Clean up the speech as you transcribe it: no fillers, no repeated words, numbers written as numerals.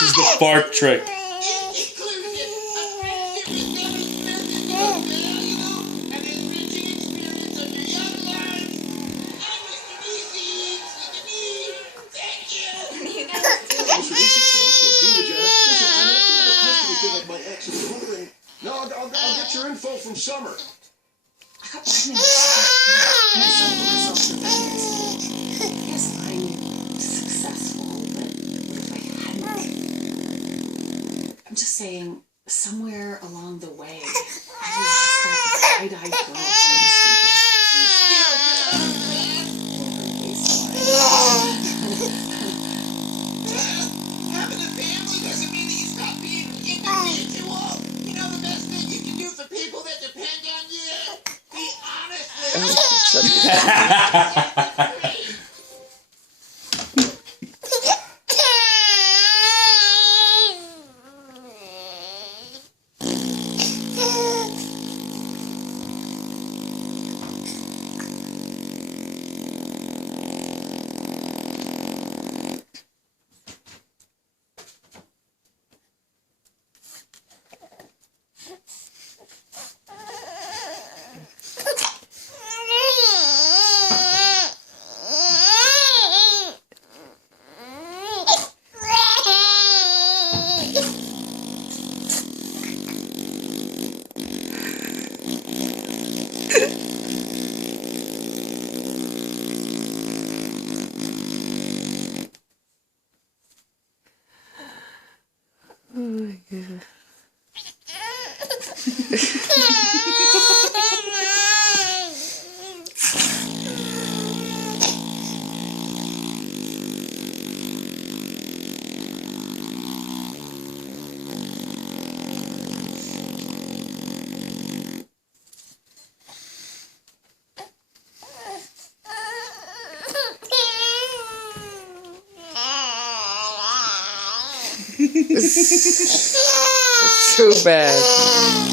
This is the fart trick. No, I'll get your info from Summer. I got pregnant. Yes, I'm successful, but what if I hadn't? I'm just saying, somewhere along the way, I lost that bright-eyed girl from Having a family doesn't mean that you stop being individual. You know the best thing you can do for people that depend on you? Be honest with them. Oh my god. It's too bad.